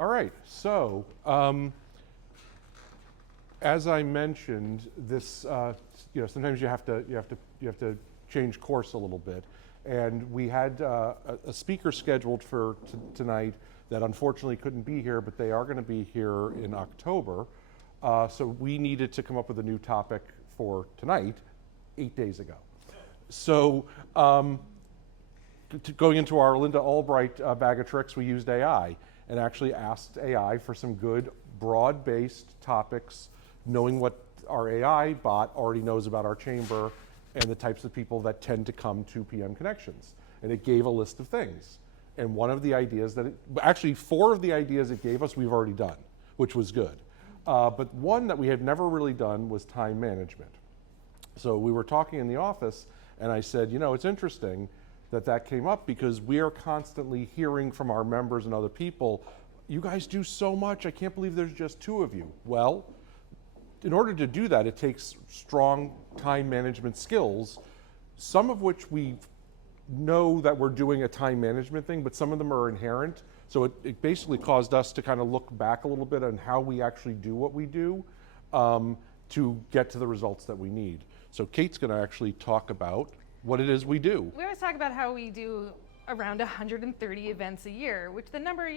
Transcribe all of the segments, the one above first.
All right, so as I mentioned, this sometimes you have to change course a little bit, and we had a speaker scheduled for tonight that unfortunately couldn't be here, but they are going to be here in October. So we needed to come up with a new topic for tonight 8 days ago. So going into our Linda Albright bag of tricks, we used AI and actually asked AI for some good broad-based topics, knowing what our AI bot already knows about our chamber and the types of people that tend to come to PM Connections. And it gave a list of things. And one of the ideas actually 4 of the ideas it gave us we've already done, which was good. But one that we had never really done was time management. So we were talking in the office and I said, it's interesting that came up because we are constantly hearing from our members and other people, you guys do so much, I can't believe there's just 2 of you. Well, in order to do that, it takes strong time management skills, some of which we know that we're doing a time management thing, but some of them are inherent. So it basically caused us to kind of look back a little bit on how we actually do what we do to get to the results that we need. So Kate's going to actually talk about what it is we do. We always talk about how we do around 130 events a year, which the number,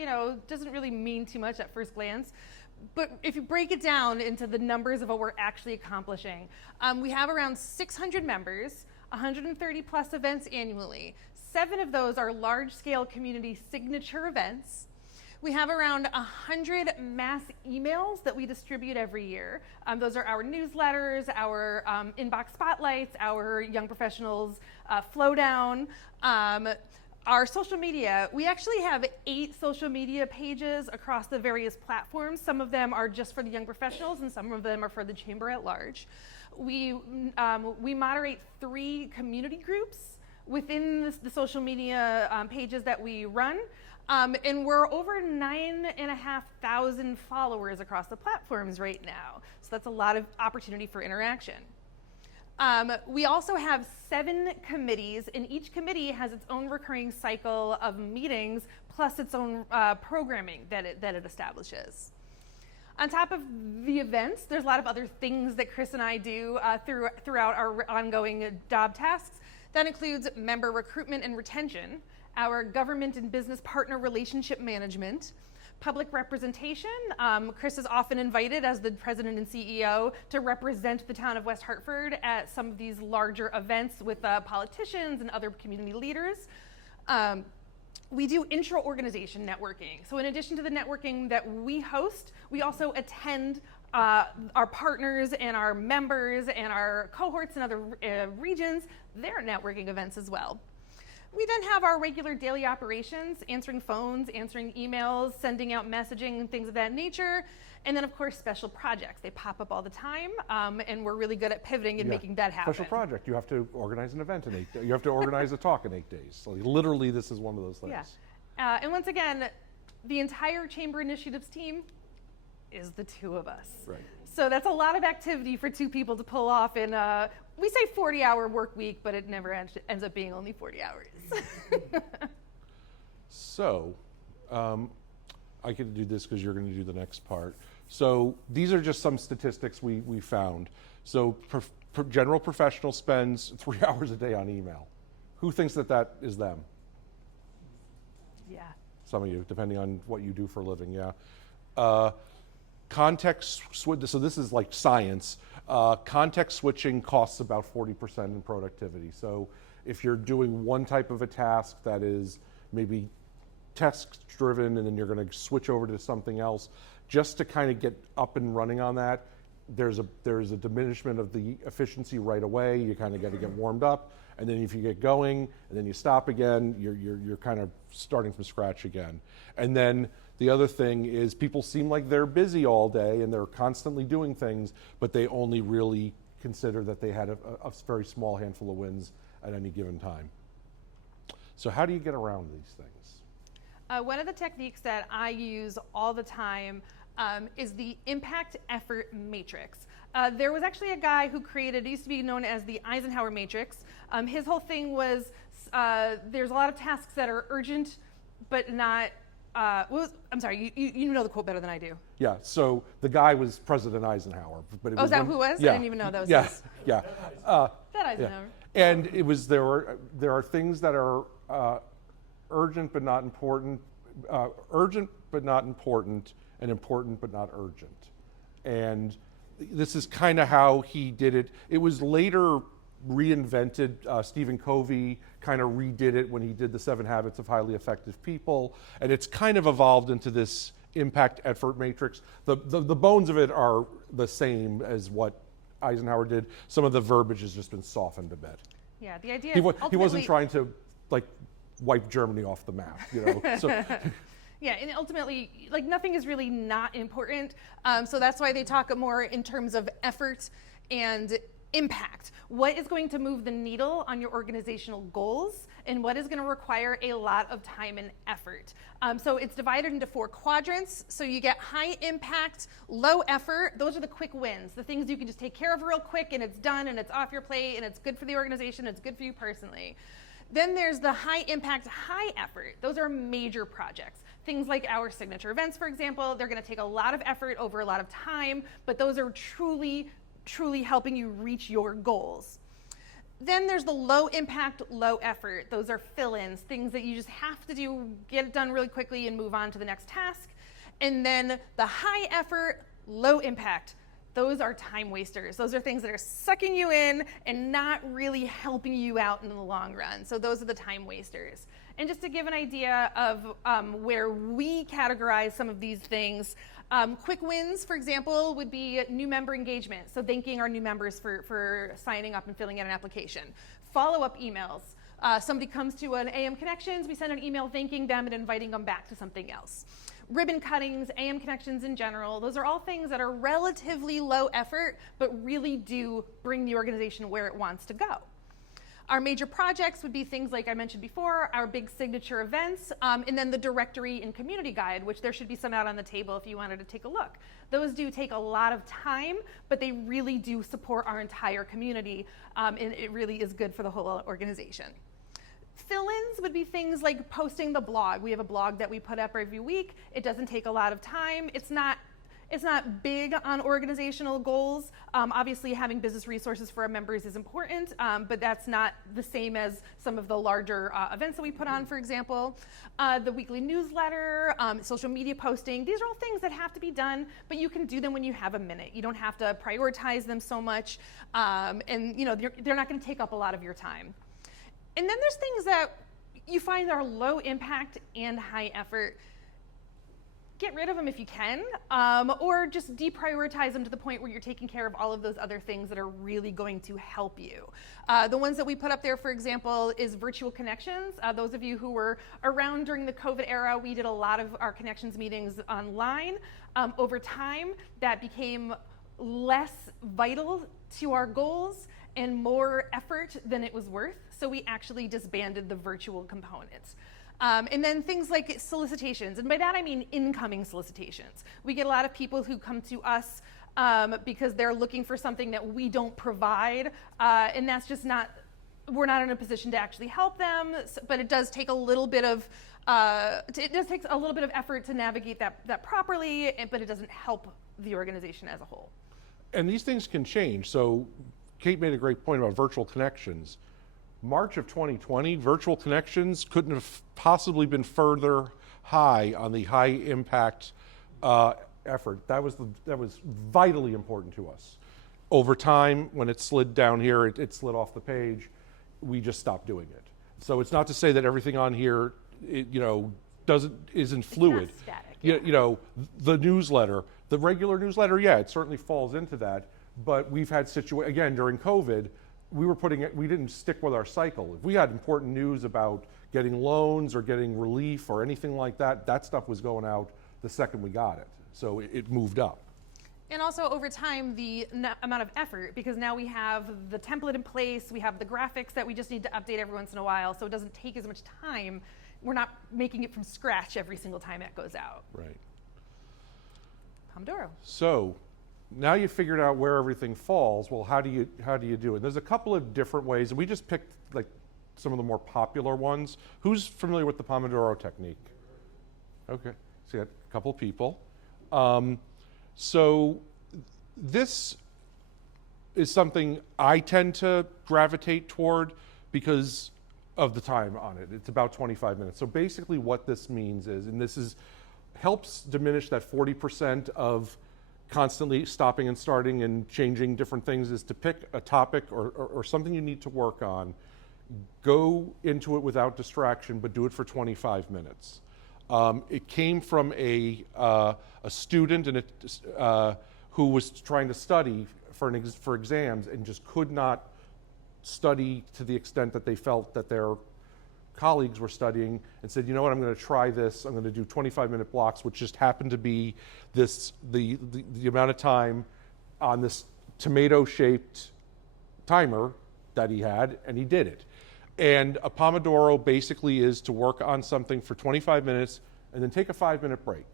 doesn't really mean too much at first glance. But if you break it down into the numbers of what we're actually accomplishing, we have around 600 members, 130 plus events annually. 7 of those are large-scale community signature events. We have around 100 mass emails that we distribute every year. Those are our newsletters, our inbox spotlights, our young professionals flow down. Our social media, we actually have 8 social media pages across the various platforms. Some of them are just for the young professionals and some of them are for the chamber at large. We moderate 3 community groups within the social media pages that we run. And we're over 9,500 followers across the platforms right now. So that's a lot of opportunity for interaction. We also have 7 committees, and each committee has its own recurring cycle of meetings, plus its own programming that it establishes. On top of the events, there's a lot of other things that Chris and I do throughout our ongoing job tasks. That includes member recruitment and retention, our government and business partner relationship management, public representation. Chris is often invited as the president and CEO to represent the town of West Hartford at some of these larger events with politicians and other community leaders. We do intra-organization networking. So in addition to the networking that we host, we also attend our partners and our members and our cohorts in other regions, their networking events as well. We then have our regular daily operations, answering phones, answering emails, sending out messaging, and things of that nature. And then, of course, special projects. They pop up all the time, and we're really good at pivoting and making that happen. Special project. You have to organize an event in 8 days. You have to organize a talk in 8 days. So literally, this is one of those things. Yeah. And once again, the entire Chamber Initiatives team is the 2 of us. Right. So that's a lot of activity for 2 people to pull off in, we say 40-hour work week, but it never ends up being only 40 hours. So, I can do this because you're going to do the next part. So these are just some statistics we found. So general professional spends 3 hours a day on email. Who thinks that is them? Yeah. Some of you, depending on what you do for a living, yeah. Context switch, so this is like science. Context switching costs about 40% in productivity. So if you're doing one type of a task that is maybe task driven and then you're going to switch over to something else, just to kind of get up and running on that, there's a diminishment of the efficiency right away. You kind of got to get warmed up, and then if you get going and then you stop again, you're kind of starting from scratch again. And then the other thing is people seem like they're busy all day and they're constantly doing things, but they only really consider that they had a very small handful of wins at any given time. So how do you get around these things? One of the techniques that I use all the time is the impact effort matrix. There was actually a guy who created, it used to be known as the Eisenhower Matrix. His whole thing was there's a lot of tasks that are urgent but not I'm sorry, you know the quote better than I do. Yeah, so the guy was President Eisenhower. But it Oh, was is that who it was? Yeah. I didn't even know that was Yeah, his. yeah. That Eisenhower. And it was, there are things that are urgent but not important, urgent but not important, and important but not urgent. And this is kind of how he did it. It was later reinvented. Stephen Covey kind of redid it when he did the 7 Habits of Highly Effective People, and it's kind of evolved into this impact effort matrix. The bones of it are the same as what Eisenhower did. Some of the verbiage has just been softened a bit. Yeah, the idea. He wasn't trying to like wipe Germany off the map, you know. So. Yeah, and ultimately, like, nothing is really not important. So that's why they talk more in terms of effort and impact. What is going to move the needle on your organizational goals, and what is going to require a lot of time and effort. So it's divided into 4 quadrants. So you get high impact, low effort. Those are the quick wins, the things you can just take care of real quick and it's done and it's off your plate and it's good for the organization, it's good for you personally. Then there's the high impact, high effort. Those are major projects. Things like our signature events, for example, they're going to take a lot of effort over a lot of time, but those are truly helping you reach your goals. Then there's the low impact, low effort. Those are fill-ins, things that you just have to do, get it done really quickly and move on to the next task. And then the high effort, low impact. Those are time wasters. Those are things that are sucking you in and not really helping you out in the long run. So those are the time wasters. And just to give an idea of where we categorize some of these things, quick wins, for example, would be new member engagement. So thanking our new members for signing up and filling out an application. Follow-up emails. Somebody comes to an AM Connections, we send an email thanking them and inviting them back to something else. Ribbon cuttings, AM Connections in general, those are all things that are relatively low effort, but really do bring the organization where it wants to go. Our major projects would be things like I mentioned before, our big signature events, and then the directory and community guide, which there should be some out on the table if you wanted to take a look. Those do take a lot of time, but they really do support our entire community, and it really is good for the whole organization. Fill-ins would be things like posting the blog. We have a blog that we put up every week. It doesn't take a lot of time. It's not big on organizational goals. Obviously, having business resources for our members is important, but that's not the same as some of the larger events that we put on, for example. The weekly newsletter, social media posting, these are all things that have to be done, but you can do them when you have a minute. You don't have to prioritize them so much, and you know, they're not going to take up a lot of your time. And then there's things that you find are low impact and high effort. Get rid of them if you can, or just deprioritize them to the point where you're taking care of all of those other things that are really going to help you. The ones that we put up there, for example, is virtual connections. Those of you who were around during the COVID era, we did a lot of our connections meetings online. Over time, that became less vital to our goals and more effort than it was worth. So we actually disbanded the virtual components. And then things like solicitations, and by that I mean incoming solicitations. We get a lot of people who come to us because they're looking for something that we don't provide, and that's just not, we're not in a position to actually help them, but it does take a little bit of, effort to navigate that properly, but it doesn't help the organization as a whole. And these things can change. So Kate made a great point about virtual connections. March of 2020, virtual connections couldn't have possibly been further high on the high impact effort. That was vitally important to us. Over time, when it slid down here, it slid off the page. We just stopped doing it. So it's not to say that everything on here, isn't fluid. It's not static. Yeah. You know, the newsletter, the regular newsletter, yeah, it certainly falls into that. But we've had again during COVID. We didn't stick with our cycle. If we had important news about getting loans or getting relief or anything like that, that stuff was going out the second we got it. So it moved up. And also over time, the amount of effort, because now we have the template in place, we have the graphics that we just need to update every once in a while, so it doesn't take as much time. We're not making it from scratch every single time it goes out. Right. Pomodoro. So now you figured out where everything falls. Well, how do you do it? There's a couple of different ways, and we just picked like some of the more popular ones. Who's familiar with the Pomodoro technique? Okay, so you got a couple people. So this is something I tend to gravitate toward because of the time on it. It's about 25 minutes. So basically what this means is, and this is helps diminish that 40% of constantly stopping and starting and changing different things, is to pick a topic or something you need to work on, go into it without distraction, but do it for 25 minutes. It came from a student who was trying to study for exams and just could not study to the extent that they felt that their colleagues were studying, and said, you know what, I'm going to try this. I'm going to do 25-minute blocks, which just happened to be the amount of time on this tomato-shaped timer that he had, and he did it. And a Pomodoro basically is to work on something for 25 minutes and then take a 5-minute break.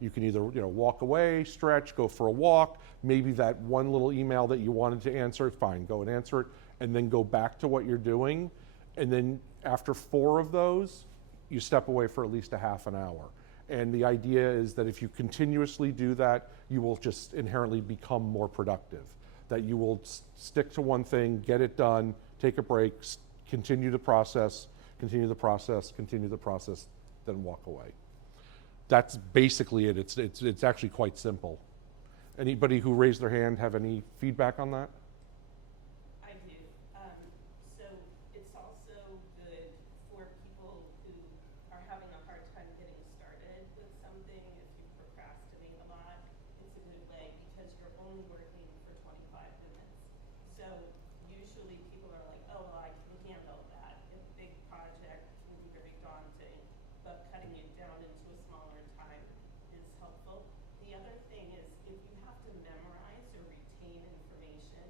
You can either walk away, stretch, go for a walk, maybe that one little email that you wanted to answer, fine, go and answer it, and then go back to what you're doing. And then after 4 of those, you step away for at least a half an hour. And the idea is that if you continuously do that, you will just inherently become more productive. That you will stick to one thing, get it done, take a break, continue the process, continue the process, continue the process, then walk away. That's basically it. It's actually quite simple. Anybody who raised their hand have any feedback on that? I do. So it's also good for people who are having a hard time getting started with something. If you procrastinate a lot, it's a good way because you're only working for 25 minutes. So usually people are like, oh, well, I can handle that. A big project can be very daunting, but cutting it down into a smaller time is helpful. The other thing is if you have to memorize or retain information,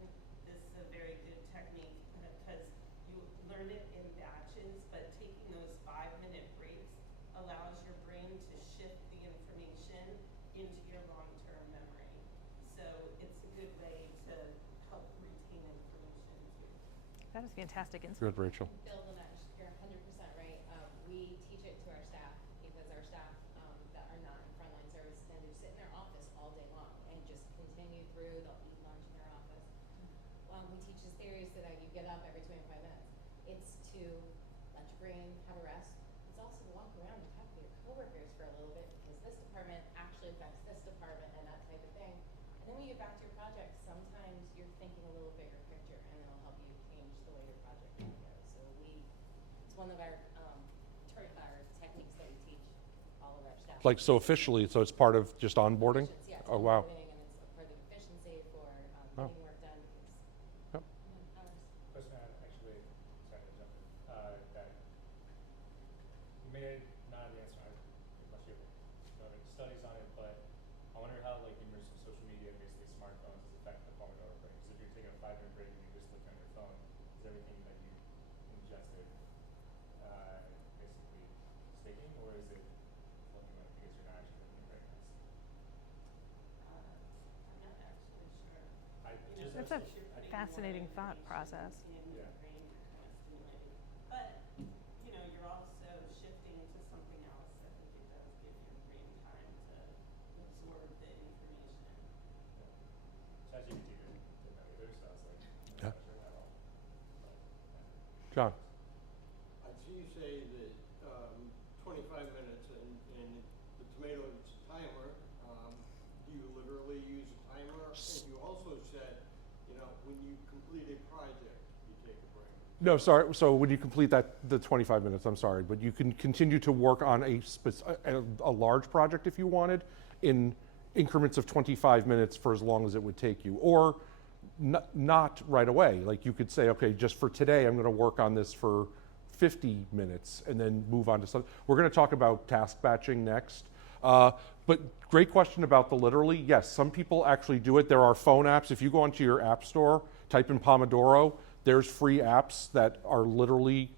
this is a very good technique because you learn it in batches, but taking those 5-minute breaks allows your brain to shift the information into your long-term memory. So it's a good way to help retain information too. That is fantastic insight. Good, Rachel. Build on that, you're 100% right. We teach it to our staff because our staff that are not in frontline service tend to sit in their office all day long and just continue through. They'll eat lunch in their office. We teach this theory so that you get up every 25 minutes. It's to let your brain have a rest. It's also to walk around and talk to your coworkers for a little bit because this department actually affects this department and that type of thing. And then when you get back to your project, sometimes you're thinking a little bigger picture and it'll help you change the way your project goes. So it's one of our techniques that we teach all of our staff. Like, so officially, so it's part of just onboarding? Yeah, it's Oh, wow. onboarding and it's a part of efficiency for Oh. getting work done. Yep. Hours. Question I actually, sorry to jump in, that you may not have the answer, unless you have studies on it, but I wonder how like immersive social media, basically smartphones, has affected the Pomodoro break. Because if you're taking a 5-minute break and you just look on your phone, is everything that you ingested basically sticking, or is it looking like because you're not actually looking at breakfast? I'm not actually sure. That's a fascinating thought process. In your brain kind of stimulating. But, you're also shifting to something else. I think it does give your brain time to absorb the information. ChatGPT didn't know either, so I was like, Yeah. I'm not sure at all. But, yeah. John? I see you say that 25 minutes and the tomato timer, do you literally use a timer? And you also said, when you complete a project, you take a break. No, sorry. So when you complete the 25 minutes, I'm sorry, but you can continue to work on a large project if you wanted in increments of 25 minutes for as long as it would take you, or not right away. Like you could say, okay, just for today, I'm going to work on this for 50 minutes and then move on to something. We're going to talk about task batching next. But great question about the literally. Yes, some people actually do it. There are phone apps. If you go onto your app store, type in Pomodoro, there's free apps that are literally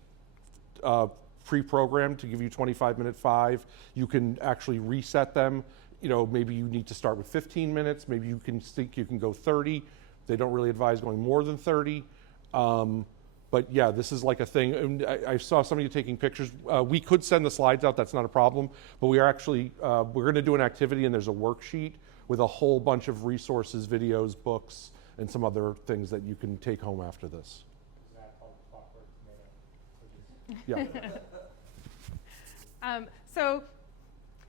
pre-programmed to give you 25-minute 5. You can actually reset them. Maybe you need to start with 15 minutes. Maybe you can think you can go 30. They don't really advise going more than 30. But But yeah, this is like a thing. And I saw some of you taking pictures. We could send the slides out, that's not a problem. But we are actually, we're gonna do an activity and there's a worksheet with a whole bunch of resources, videos, books, and some other things that you can take home after this. Is that called Clockwork Tomato cookies? Yeah. So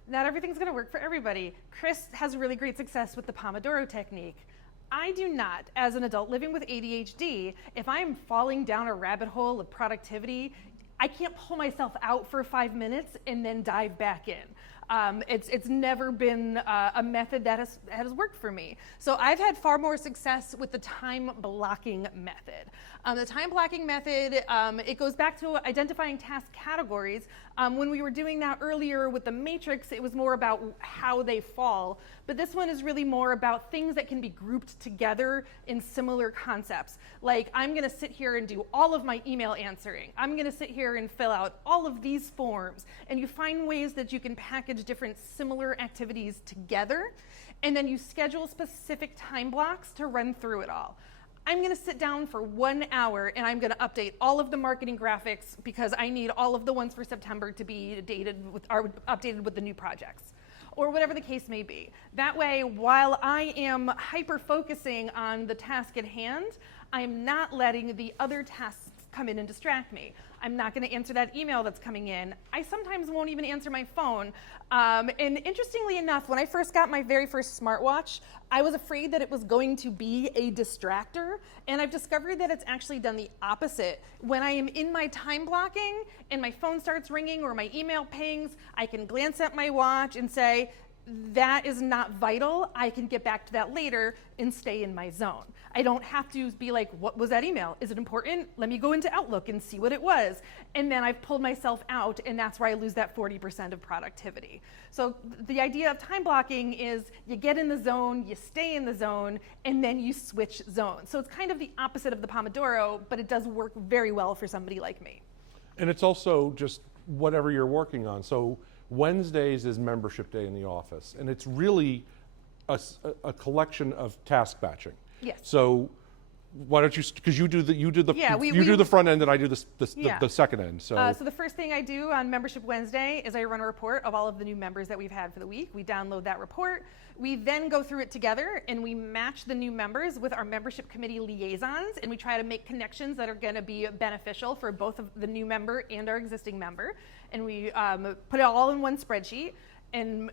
not everything's going to work for everybody. Chris has really great success with the Pomodoro technique. I do not. As an adult living with ADHD, if I'm falling down a rabbit hole of productivity, I can't pull myself out for 5 minutes and then dive back in. It's never been a method that has worked for me. So I've had far more success with the time blocking method. The time blocking method, it goes back to identifying task categories. When we were doing that earlier with the matrix, it was more about how they fall. But this one is really more about things that can be grouped together in similar concepts. Like, I'm going to sit here and do all of my email answering. I'm going to sit here and fill out all of these forms. And you find ways that you can package different similar activities together. And then you schedule specific time blocks to run through it all. I'm going to sit down for 1 hour and I'm going to update all of the marketing graphics because I need all of the ones for September to be updated with the new projects, or whatever the case may be. That way, while I am hyper-focusing on the task at hand, I'm not letting the other tasks come in and distract me. I'm not going to answer that email that's coming in. I sometimes won't even answer my phone. And interestingly enough, when I first got my very first smartwatch, I was afraid that it was going to be a distractor. And I've discovered that it's actually done the opposite. When I am in my time blocking and my phone starts ringing or my email pings, I can glance at my watch and say, that is not vital. I can get back to that later and stay in my zone. I don't have to be like, what was that email? Is it important? Let me go into Outlook and see what it was. And then I've pulled myself out, and that's where I lose that 40% of productivity. So the idea of time blocking is you get in the zone, you stay in the zone, and then you switch zones. So it's kind of the opposite of the Pomodoro, but it does work very well for somebody like me. And it's also just whatever you're working on. So Wednesdays is membership day in the office, and it's really a collection of task batching. Yes. So why don't you, because you do the front end and I do the second end. So so the first thing I do on Membership Wednesday is I run a report of all of the new members that we've had for the week. We download that report. We then go through it together and we match the new members with our membership committee liaisons, and we try to make connections that are going to be beneficial for both of the new member and our existing member. And we put it all in one spreadsheet and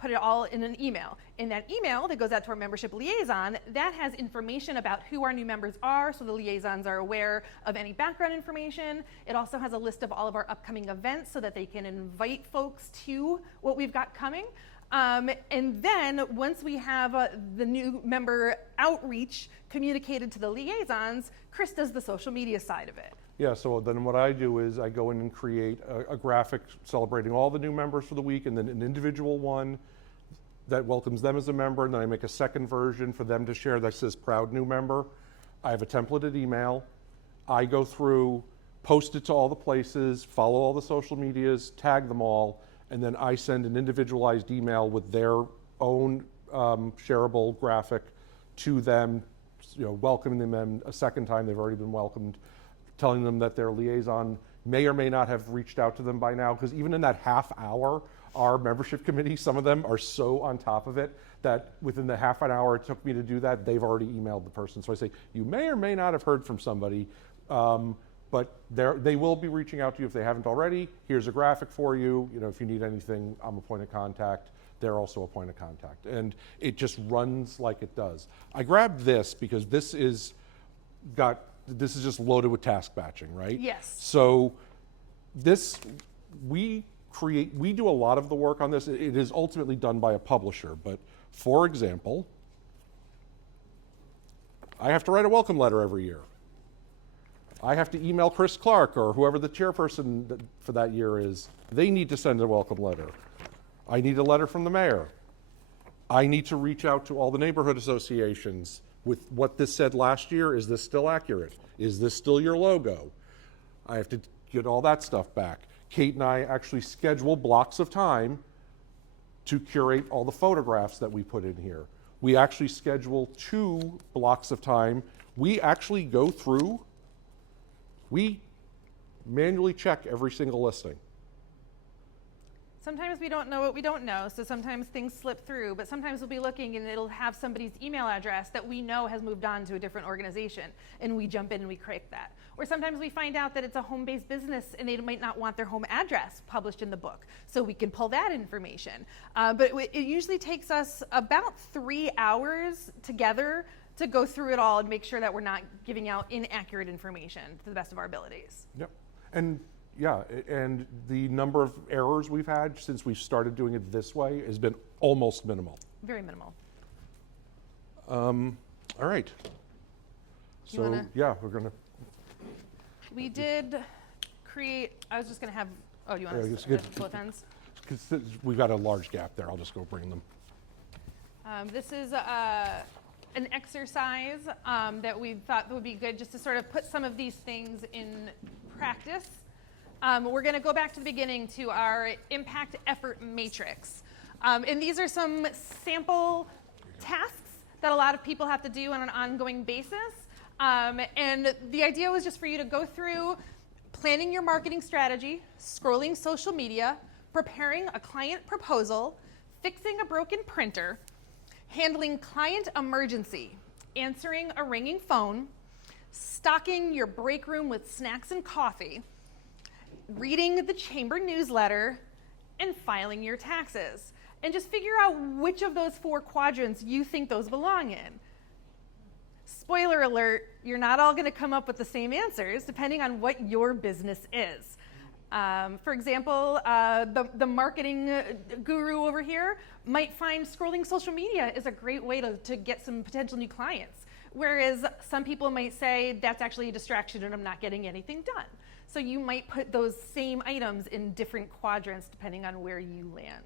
put it all in an email. In that email that goes out to our membership liaison, that has information about who our new members are, so the liaisons are aware of any background information. It also has a list of all of our upcoming events so that they can invite folks to what we've got coming. And then once we have the new member outreach communicated to the liaisons, Chris does the social media side of it. yeah, so then what I do is I go in and create a graphic celebrating all the new members for the week, and then an individual one that welcomes them as a member, and then I make a second version for them to share that says proud new member. I have a templated email. I go through, post it to all the places, follow all the social medias, tag them all, and then I send an individualized email with their own shareable graphic to them, welcoming them a second time. They've already been welcomed, telling them that their liaison may or may not have reached out to them by now, because even in that half hour, our membership committee, some of them are so on top of it that within the half an hour it took me to do that, they've already emailed the person. So I say, you may or may not have heard from somebody, but they will be reaching out to you if they haven't already. Here's a graphic for you. If you need anything, I'm a point of contact. They're also a point of contact. And it just runs like it does. I grabbed this because this is just loaded with task batching, right? Yes. So we do a lot of the work on this. It is ultimately done by a publisher, but for example, I have to write a welcome letter every year. I have to email Chris Clark or whoever the chairperson for that year is. They need to send a welcome letter. I need a letter from the mayor. I need to reach out to all the neighborhood associations with what this said last year. Is this still accurate? Is this still your logo? I have to get all that stuff back. Kate and I actually schedule blocks of time to curate all the photographs that we put in here. We actually schedule 2 blocks of time. We actually go through We manually check every single listing. Sometimes we don't know what we don't know, so sometimes things slip through, but sometimes we'll be looking and it'll have somebody's email address that we know has moved on to a different organization, and we jump in and we correct that. Or sometimes we find out that it's a home-based business and they might not want their home address published in the book, so we can pull that information. But it usually takes us about 3 hours together to go through it all and make sure that we're not giving out inaccurate information to the best of our abilities. Yep. And yeah, and the number of errors we've had since we started doing it this way has been almost minimal. Very minimal. All right. You So wanna- yeah, we're gonna. We did create, I was just gonna have, oh, do you want Yeah, to just get- both ends? Cause we've got a large gap there. I'll just go bring them. This is an exercise that we thought would be good just to sort of put some of these things in practice. We're going to go back to the beginning to our impact effort matrix. And these are some sample tasks that a lot of people have to do on an ongoing basis. And the idea was just for you to go through planning your marketing strategy, scrolling social media, preparing a client proposal, fixing a broken printer, handling client emergency, answering a ringing phone, stocking your break room with snacks and coffee, reading the chamber newsletter, and filing your taxes. And just figure out which of those 4 quadrants you think those belong in. Spoiler alert, you're not all going to come up with the same answers depending on what your business is. For example, the marketing guru over here might find scrolling social media is a great way to get some potential new clients. Whereas some people might say that's actually a distraction and I'm not getting anything done. So you might put those same items in different quadrants depending on where you land.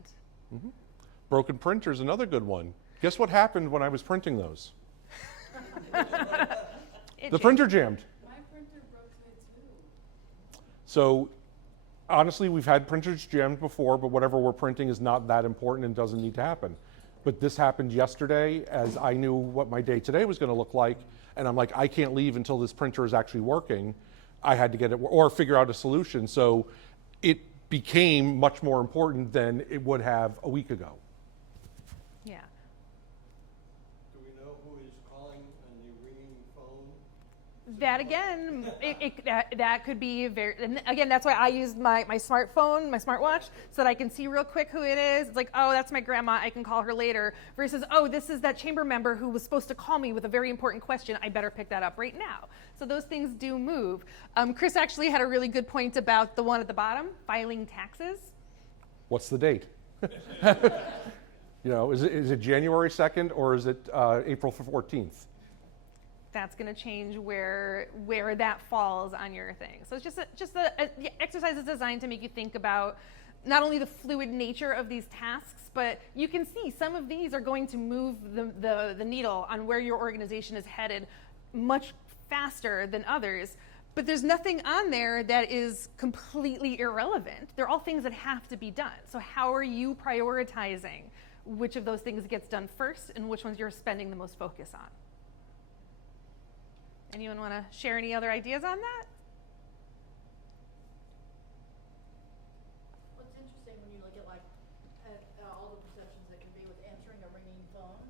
Mm-hmm. Broken printer is another good one. Guess what happened when I was printing those? The printer jammed. My printer broke today too. So honestly, we've had printers jammed before, but whatever we're printing is not that important and doesn't need to happen. But this happened yesterday as I knew what my day today was going to look like, and I'm like, I can't leave until this printer is actually working. I had to get it or figure out a solution. So it became much more important than it would have a week ago. Yeah. Do we know who is calling on the ringing phone? That again, that could be very, and again, that's why I use my smartphone, my smartwatch, so that I can see real quick who it is. It's like, oh, that's my grandma, I can call her later, versus, oh, this is that chamber member who was supposed to call me with a very important question, I better pick that up right now. So those things do move. Chris actually had a really good point about the one at the bottom, filing taxes. What's the date? You know, is it January 2nd or is it April 14th? That's going to change where that falls on your thing. So it's the exercise is designed to make you think about not only the fluid nature of these tasks, but you can see some of these are going to move the needle on where your organization is headed much faster than others. But there's nothing on there that is completely irrelevant. They're all things that have to be done. So how are you prioritizing which of those things gets done first and which ones you're spending the most focus on? Anyone want to share any other ideas on that? What's interesting when you look at all the perceptions that can be with answering a ringing phone,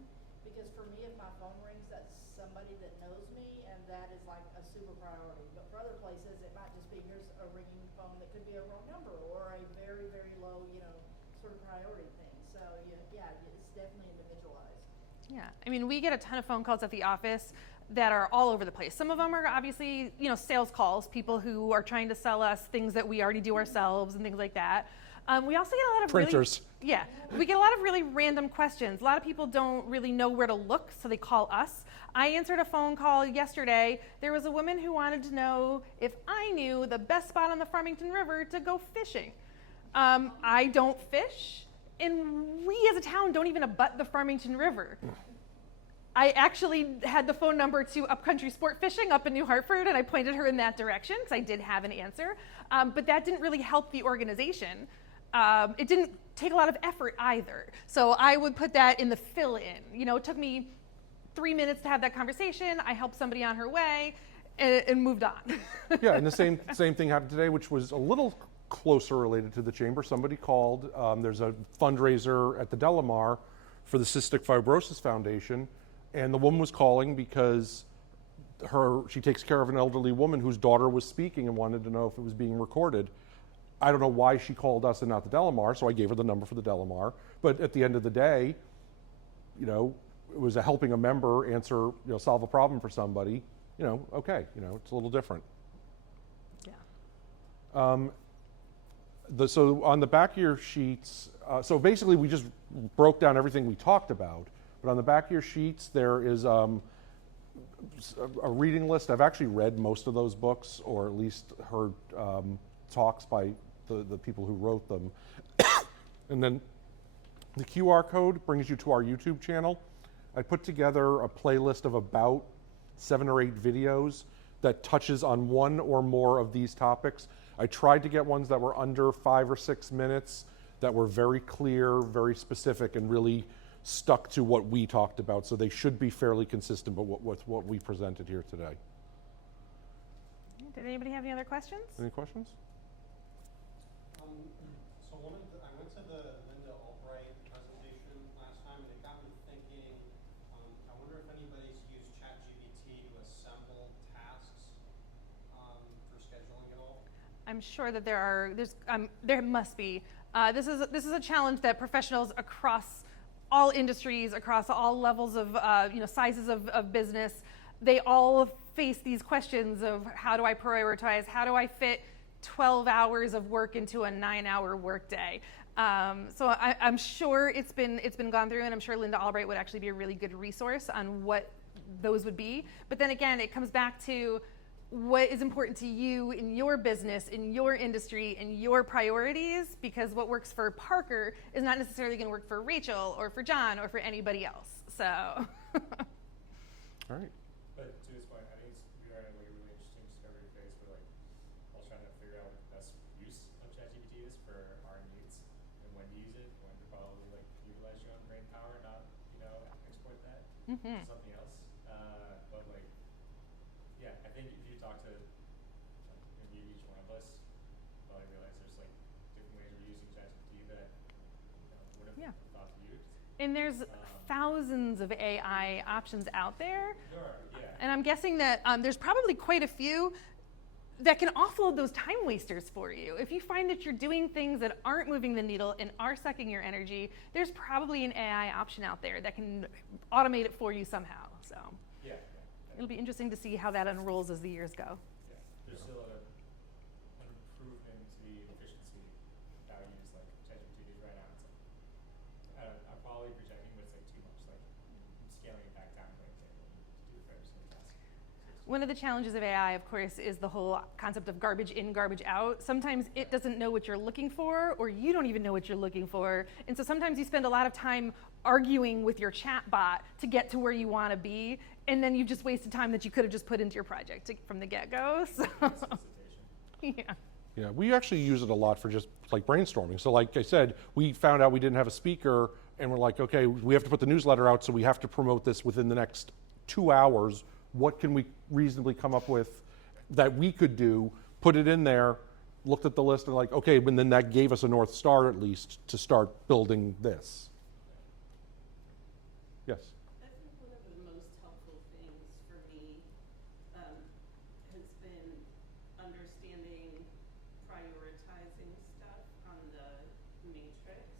because for me, if my phone rings, that's somebody that knows me, and that is like a super priority. But for other places, it might just be here's a ringing phone that could be a wrong number or a very, very low, sort of priority thing. So yeah, it's definitely individualized. Yeah, I mean, we get a ton of phone calls at the office that are all over the place. Some of them are obviously, sales calls, people who are trying to sell us things that we already do ourselves and things like that. We also get a lot of Printers. We get a lot of really random questions. A lot of people don't really know where to look, so they call us. I answered a phone call yesterday. There was a woman who wanted to know if I knew the best spot on the Farmington River to go fishing. I don't fish, and we as a town don't even abut the Farmington River. I actually had the phone number to Upcountry Sport Fishing up in New Hartford, and I pointed her in that direction because I did have an answer. But that didn't really help the organization. It didn't take a lot of effort either. So I would put that in the fill-in. It took me 3 minutes to have that conversation. I helped somebody on her way. and moved on. Yeah, and the same thing happened today, which was a little closer related to the chamber. Somebody called. There's a fundraiser at the Delamar for the Cystic Fibrosis Foundation, and the woman was calling because she takes care of an elderly woman whose daughter was speaking and wanted to know if it was being recorded. I don't know why she called us and not the Delamar, so I gave her the number for the Delamar. But at the end of the day, you know, it was helping a member answer, you know, solve a problem for somebody. You know, okay, you know, it's a little different. Yeah. So on the back of your sheets, so basically we just broke down everything we talked about. But on the back of your sheets, there is a reading list. I've actually read most of those books, or at least heard talks by the people who wrote them. And then the QR code brings you to our YouTube channel. I put together a playlist of about 7 or 8 videos that touches on one or more of these topics. I tried to get ones that were under 5 or 6 minutes, that were very clear, very specific, and really stuck to what we talked about. So they should be fairly consistent with what we presented here today. Did anybody have any other questions? Any questions? So I went to the Linda Albright presentation last time, and it got me thinking. I wonder if anybody's used ChatGPT to assemble tasks for scheduling at all. I'm sure that there must be. This is a challenge that professionals across all industries, across all levels of sizes of business, they all face these questions of how do I prioritize? How do I fit 12 hours of work into a 9-hour workday? So I'm sure it's been gone through, and I'm sure Linda Albright would actually be a really good resource on what those would be. But then again, it comes back to what is important to you in your business, in your industry, in your priorities, because what works for Parker is not necessarily going to work for Rachel or for John or for anybody else. So. All right. But to his point, I think we are in like a really interesting discovery phase where like I was trying to figure out what the best use of ChatGPT is for our needs and when to use it, when to probably like utilize your own brain power, not export that to something else. But like, yeah, I think if you talk to each one of us, you'll probably realize there's like different ways of using ChatGPT that would have thought to use. And there's thousands of AI options out there. Sure, yeah. And I'm guessing that there's probably quite a few that can offload those time wasters for you. If you find that you're doing things that aren't moving the needle and are sucking your energy, there's probably an AI option out there that can automate it for you somehow. So Yeah. it'll be interesting to see how that unrolls as the years go. Yeah, there's still an improvement to the efficiency values like ChatGPT is right now. It's like, I'm probably projecting, but it's like too much. Like I'm scaling it back down, but it's able to do very simple tasks. One of the challenges of AI, of course, is the whole concept of garbage in, garbage out. Sometimes it doesn't know what you're looking for, or you don't even know what you're looking for. And so sometimes you spend a lot of time arguing with your chat bot to get to where you want to be, and then you've just wasted time that you could have just put into your project from the get-go. So, yeah. Yeah, we actually use it a lot for just like brainstorming. So like I said, we found out we didn't have a speaker, and we're like, okay, we have to put the newsletter out, so we have to promote this within the next 2 hours. What can we reasonably come up with that we could do, put it in there, looked at the list and like, okay, and then that gave us a North Star at least to start building this. Yes? I think one of the most helpful things for me has been understanding prioritizing stuff on the matrix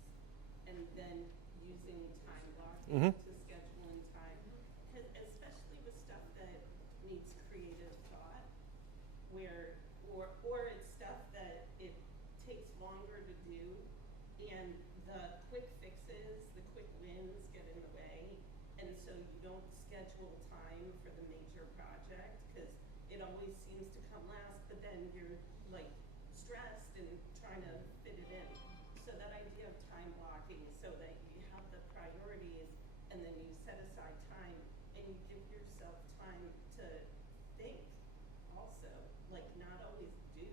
and then using time blocking to schedule in time. 'Cause especially with stuff that needs creative thought, or it's stuff that it takes longer to do, and the quick fixes, the quick wins get in the way, and so you don't schedule time for the major project because it always seems to come last, but then you're like stressed and trying to fit it in. So that idea of time blocking so that you have the priorities and then you set aside time and you give yourself time to think also, like not always do,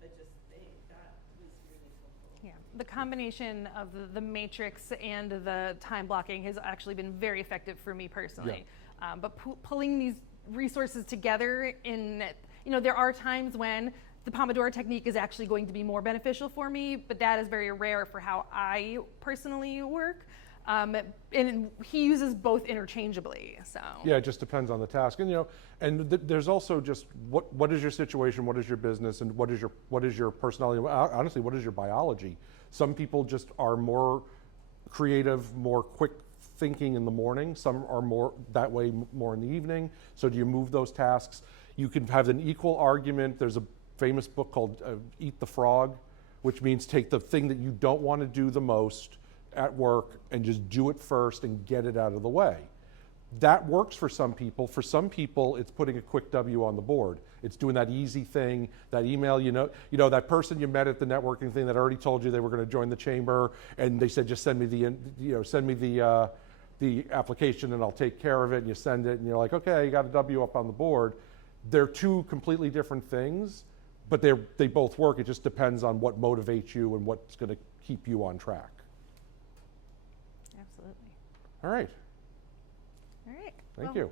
but just think. That was really helpful. Yeah, the combination of the matrix and the time blocking has actually been very effective for me personally. But pulling these resources together in, there are times when the Pomodoro technique is actually going to be more beneficial for me, but that is very rare for how I personally work. And he uses both interchangeably, so. Yeah, it just depends on the task. And there's also just what is your situation, what is your business, and what is your personality? Honestly, what is your biology? Some people just are more creative, more quick thinking in the morning. Some are more that way, more in the evening. So do you move those tasks? You can have an equal argument. There's a famous book called Eat the Frog, which means take the thing that you don't want to do the most at work and just do it first and get it out of the way. That works for some people. For some people, it's putting a quick W on the board. It's doing that easy thing, that email, that person you met at the networking thing that already told you they were going to join the chamber, and they said, just send me the application and I'll take care of it, and you send it, and you're like, okay, you got a W up on the board. They're two completely different things, but they both work. It just depends on what motivates you and what's going to keep you on track. Absolutely. All right. All right. Thank Well, you.